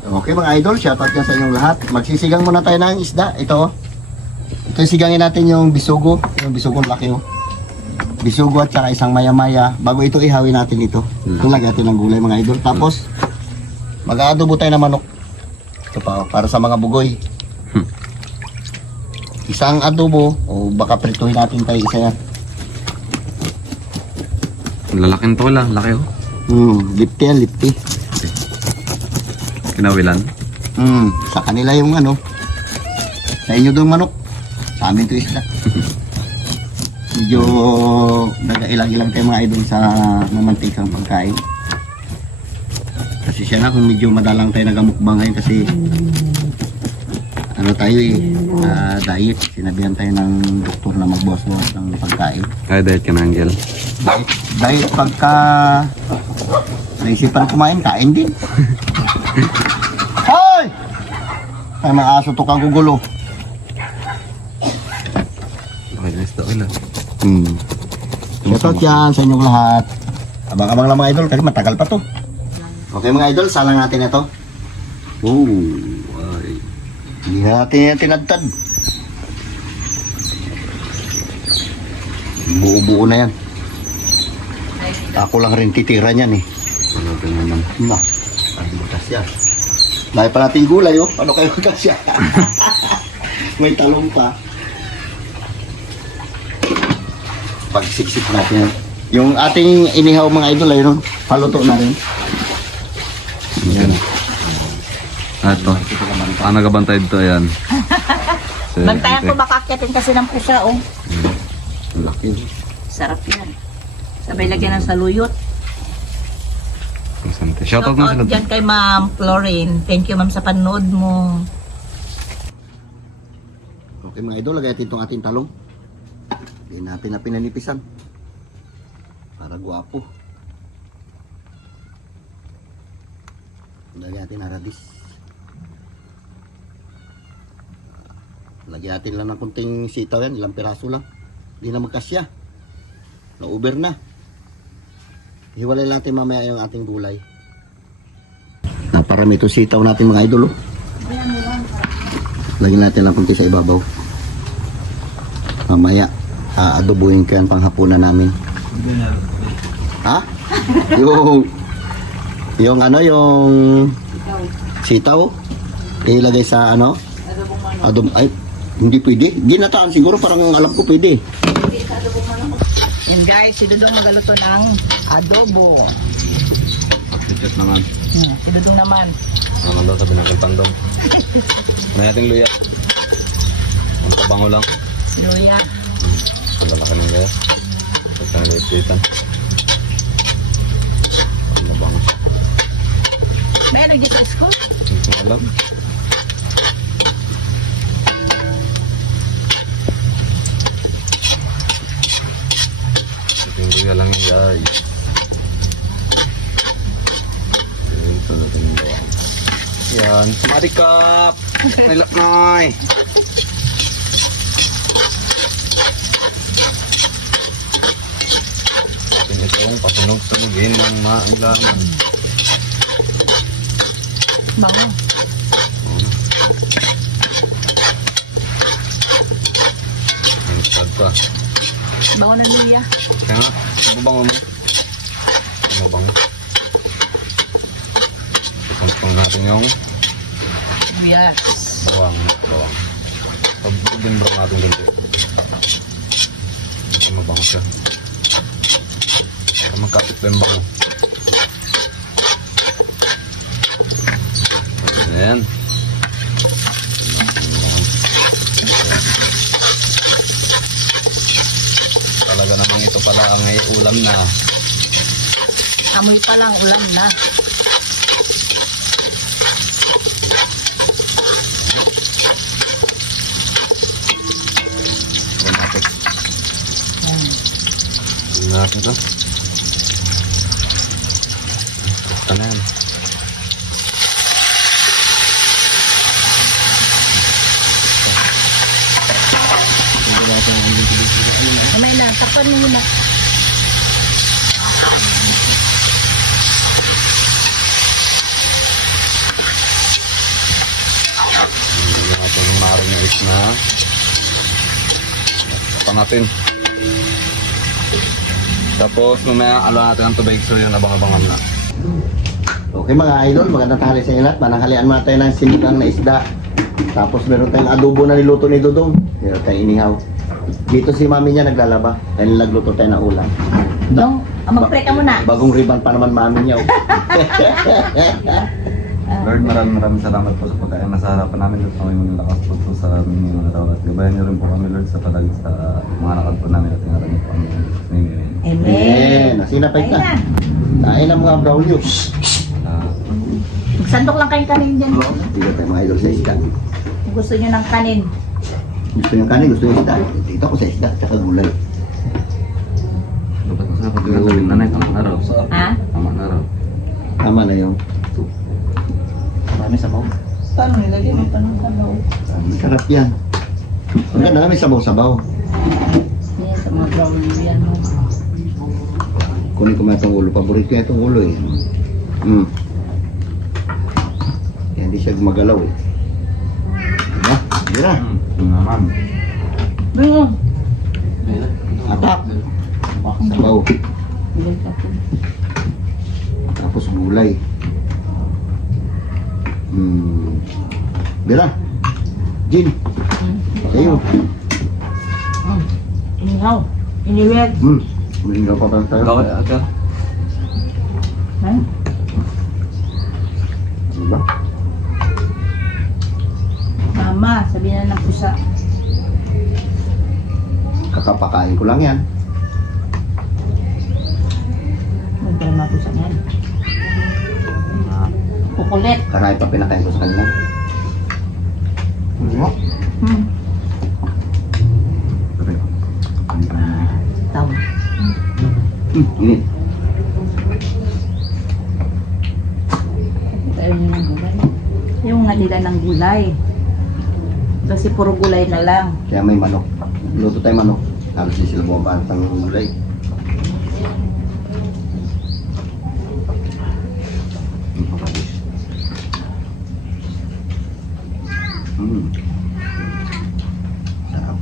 Okay mga idol, shoutout dyan sa inyong lahat. Magsisigang muna tayo ng isda. Ito yung sigangin natin yung bisugo. Yung bisugong laki oh. Bisugo at saka isang maya-maya. Bago ito ihawin natin ito. Tulag natin ng gulay mga idol. Tapos mag-aadobo tayo ng manok. Ito pa oh, para sa mga bugoy. Isang adobo o baka prituhin natin tayo isa yan. Lalaking to lang, laki oh. Lipti yan, lipti. Kinawilan. Sa kanila yung ano. Sa inyo doon manok. Sa amin to isda. Medyo nagailang-ilang tayo mga idol sa mamantikang pagkain. Kasi siya na kung medyo madalang tayo nagamukbang ngayon kasi ano tayo diet. Sinabihan tayo ng doktor na magbawas-bawas ng pagkain. Ay, diet ka na, Angel. Diet pagka naisipan kumain, kain din. Hoy! Ay mga aso to kagugulo. Okay, nice to. Okay lang. Shoutout yan sa inyong lahat. Abang-abang lang mga idol kasi matagal pa to. Okay mga idol, salang natin ito. Ay. Hindi na natin yan tinadtad. Buo-buo na yan. Ako lang rin titira niyan eh. Ano ka naman? Na, ano kasya. Dahil pa natin gulay oh. Ano kayo kasya? May talong pa. Pagsiksik natin yan. Yung ating inihaw mga idol ay paluto na rin. Yan. Ito. Paano nagabantay dito? Ayan. Bantayan ko baka akitin kasi ng pusa, oh. Laki. Sarap yan. Sabay lagyan ng saluyot. Shoutout mo sila. Dyan kay Ma'am Florine. Thank you, Ma'am, sa panood mo. Okay mga idol, lagay natin itong ating talong. Hindi natin na pinanipisan. Para guwapo. Lagyan natin na radis. Lagyan natin lang ng kunting sitaw yan, ilang piraso lang. Hindi na magkasya. Na-over na. Hiwalay natin mamaya yung ating gulay. Naparami ito sitaw natin mga idol. Oh. Lagyan natin lang kunti sa ibabaw. Mamaya, aadobuhin ko yan panghapunan namin. Ha? Yung ano, yung sitaw. Ilagay sa ano? Adobo. Ay, hindi pwede. Ginataan siguro, parang alam ko pwede. And guys, si Dudong magaluto ng adobo. Pagsisit naman. Si Dudong naman. Naman daw sabi ng kalpandong. May ating luya. Ang kabango lang. Luya. Ang lalaki ng luya. Pagka nalilitan. Ang mabango siya. May energy sa school? Hindi ko alam. Ito yung luya lang yung guys. Ito natin yung bawang. Yan. Marikap! May laknoy! Atin itong pasunog-sunugin ng maanggaman. Bango. Ang sad pa. Bango ng luya. Kaya nga, ano bango mo? Ano bango? Ipangpang natin yung Luya. bawang. Pag-din bro natin ganito. Ano bango siya? Para magkapit pa yung bango. Ayan. Talaga namang ito pala ang may ulam na. Amoy pa lang ulam na. Lumapit. Yan. Lumapit ito. Ito na yan. Kamay na, takpan mo muna. ma-marinate na. Pa natin. Tapos mamaya alo natin ang tubig so yun abang-abangan na. Okay mga idol, magandang tanghali sa inyo lahat. Mananghalian muna tayo ng sinigang na isda. Tapos meron tayong adobo na niluto ni Dudong. Meron tayong inihaw. Dito si mami niya naglalaba. Dahil nagluto tayo ng ulam. Dong, mag-pray ka muna. Bagong riban pa naman mami niya. Lord, maraming salamat po sa pagkain na sa harapan namin at kami maglakas po sa aming mga araw at gabayan niyo rin po kami Lord sa palagi sa mga lakad po namin at tingarami po kami. Amen. Amen. Sinapay Ayun na. na. Kain ng mga braulio. Magsandok lang kayong kanin dyan. Dito tayo mga idol sa isda. Kung gusto nyo ng kanin. Gusto yung kanin, gusto yung isda. Dito ako sa isda, tsaka gulay. Dapat masarap yung gawin na na tamang araw. Ha? Tamang araw. Tama na yung marami sabaw. Paano nilagay mo pa ng sabaw? Sarap yan. Maganda na may sabaw-sabaw. Yan, sa mga brown yan mo. Kunin ko mga itong ulo. Paborito niya itong ulo eh. Kaya hindi siya gumagalaw eh. Diba? Hindi na. Yung naman. Bingo. Atak. Sabaw. Tapos gulay. Bira. Jin. Sa'yo. Inihaw. Iniwet. Huling pa ba tayo? Gawin ate. Ha? Diba? Mama, sabihin na ng pusa. Kakapakain ko lang yan. Huwag ka naman pusa yan. Kukulit. Karay pa pinakain ko sa kanya. Diba? Tama. Init. Ayaw nyo ng gulay. Yung nga nila ng gulay. Kasi puro gulay na lang. Kaya may manok. Luto tayo manok. Halos di sila buwabaan pang gulay. Sarap.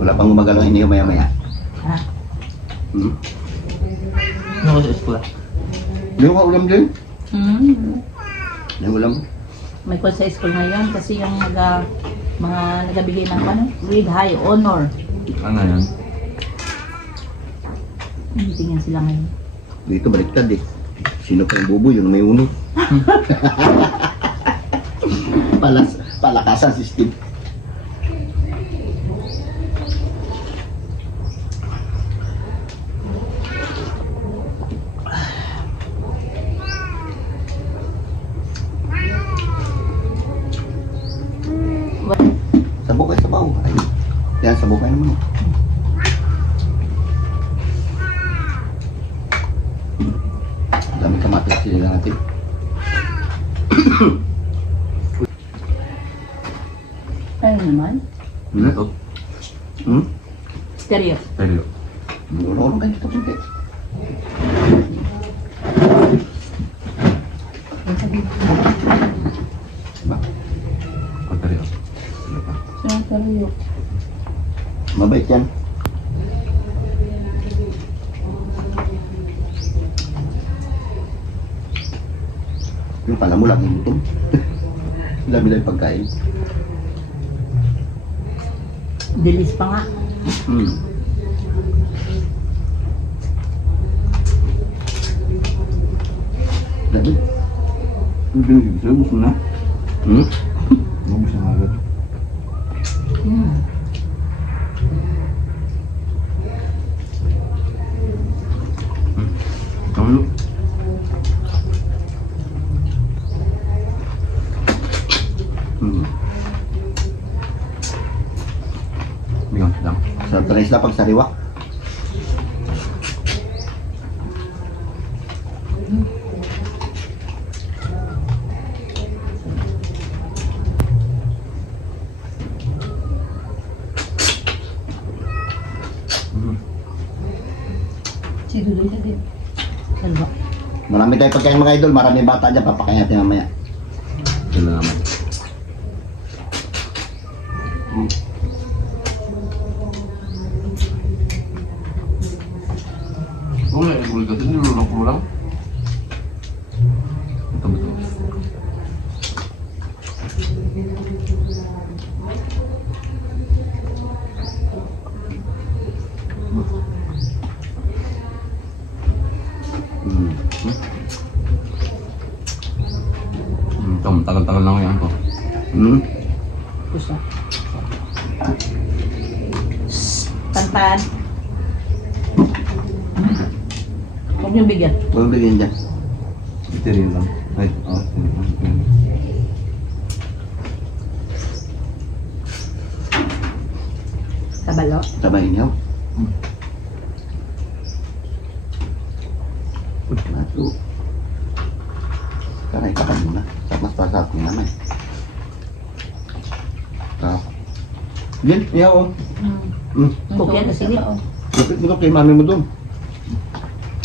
Wala pang gumagalaw iniyo maya-maya. Ha? Ano sa eskwela? Yung ulam din. Yung ulam. May call sa school ngayon kasi yung mga nagabigay ng ano, with high honor. Ano yan? Tingnan sila ngayon. Dito baliktad eh. Sino pa yung bubo, yun may uno. Palakasan system. Sabok kayo sabaw. Ay, yan, sabok kayo naman. Dami kamatis sila natin. Ano naman? Ito? Stereo. Seryo. Muro kayo dito kunti. Diba? Seryo. Stereo. Mabait yan. Yung pala mo lagi gutom. Dami lang yung pagkain. Dilis pa nga. Dami. Yung binigay sa'yo, gusto na? Gusto na agad. Kamu Bigyan lang. Sa tres na pag sariwa. Si Dudoy na din. Dalawa. Marami tayong pagkain mga idol, marami bata dyan, papakain natin mamaya. Yun na naman. Oo nga, ibuli kasi nilulok mo lang. Ito ba ito? Hmm. Ito, tagal-tagal na ko yan po. Hmm. Pusa. Tantan. Huwag niyong bigyan. Huwag bigyan dyan. Stereo lang. Ay, oh, stereo lang. Kabalo. Tabahin niyo. Ato. Karay ka pa muna. Mas pasap ko naman. Yan, iyaw oh. Hmm. Kukyan kasi ni. Lapit mo to kay mami mo doon.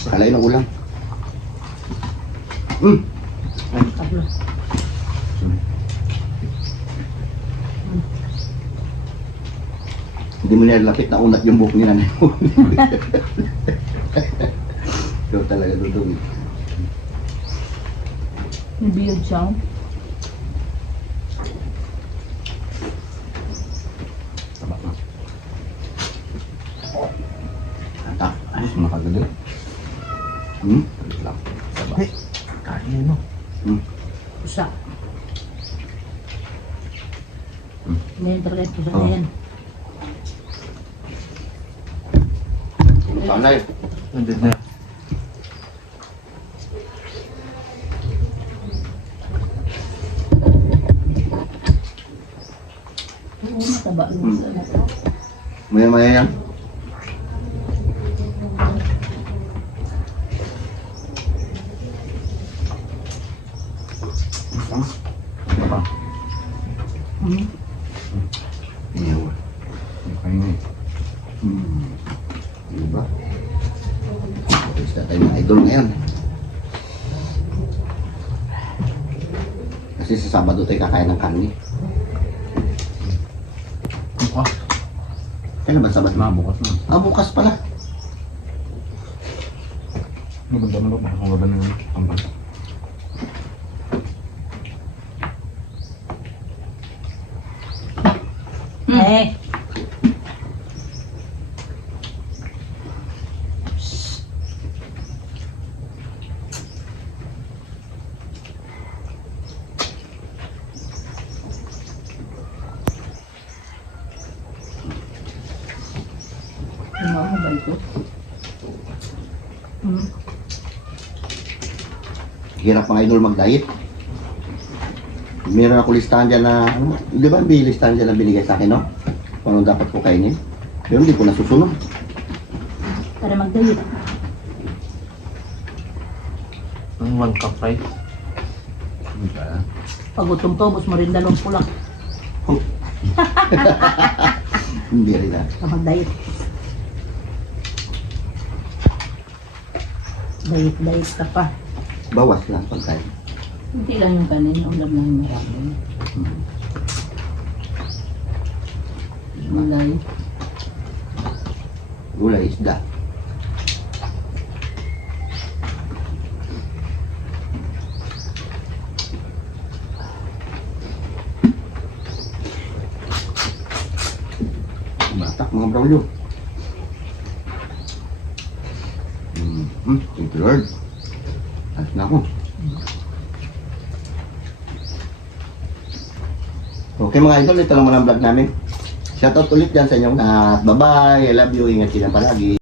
Kalay ng ulam. Hmm. Kabalo. Hindi mo nilalapit na unat yung buhok ni nanay mo. Ikaw talaga dudong. May biyod siya. Tabak na. Atak. Ay, makagali. Hmm? Talit lang. Ay, kain mo. Hmm. Pusa. Hmm. Ngayon talaga yung pusa Oh. na yan. Sanay. Nandun na. Oo, mataba yung pusa na to. Maya-maya yan. Ito pa. Hmm. Iyaw. Okay na eh. Hmm. Diba? Tapos na tayo ng idol ngayon. Kasi sa Sabado tayo kakain ng karne. Bukas. Kailan ba Sabado? Bukas na. Ah, bukas pala. Maganda na ba? Ang gaba na yun. Tambal. Eh. Ano ako ba ito? Hmm. Hirap mga idol mag-diet. Meron ako listahan dyan na, ano, di ba may listahan dyan na binigay sa akin, no? Kung ano dapat ko kainin. Pero hindi ko nasusunod. Para mag-diet. Ang 1 cup rice. Diba? Pag gutom ka, ubos mo rin 2 pulak. Hindi rin na. Para mag-diet. Diet ka pa. Bawas lang pagkain. Hindi lang yung kanin, ulam lang yung marami. Gulay. Gulay, isda. Batak mga braulyo. Thank you Lord. Ayos na ako. Okay mga idol, ito lang muna ang vlog namin. Shoutout ulit dyan sa inyong lahat. Bye-bye. I love you. Ingat sila palagi.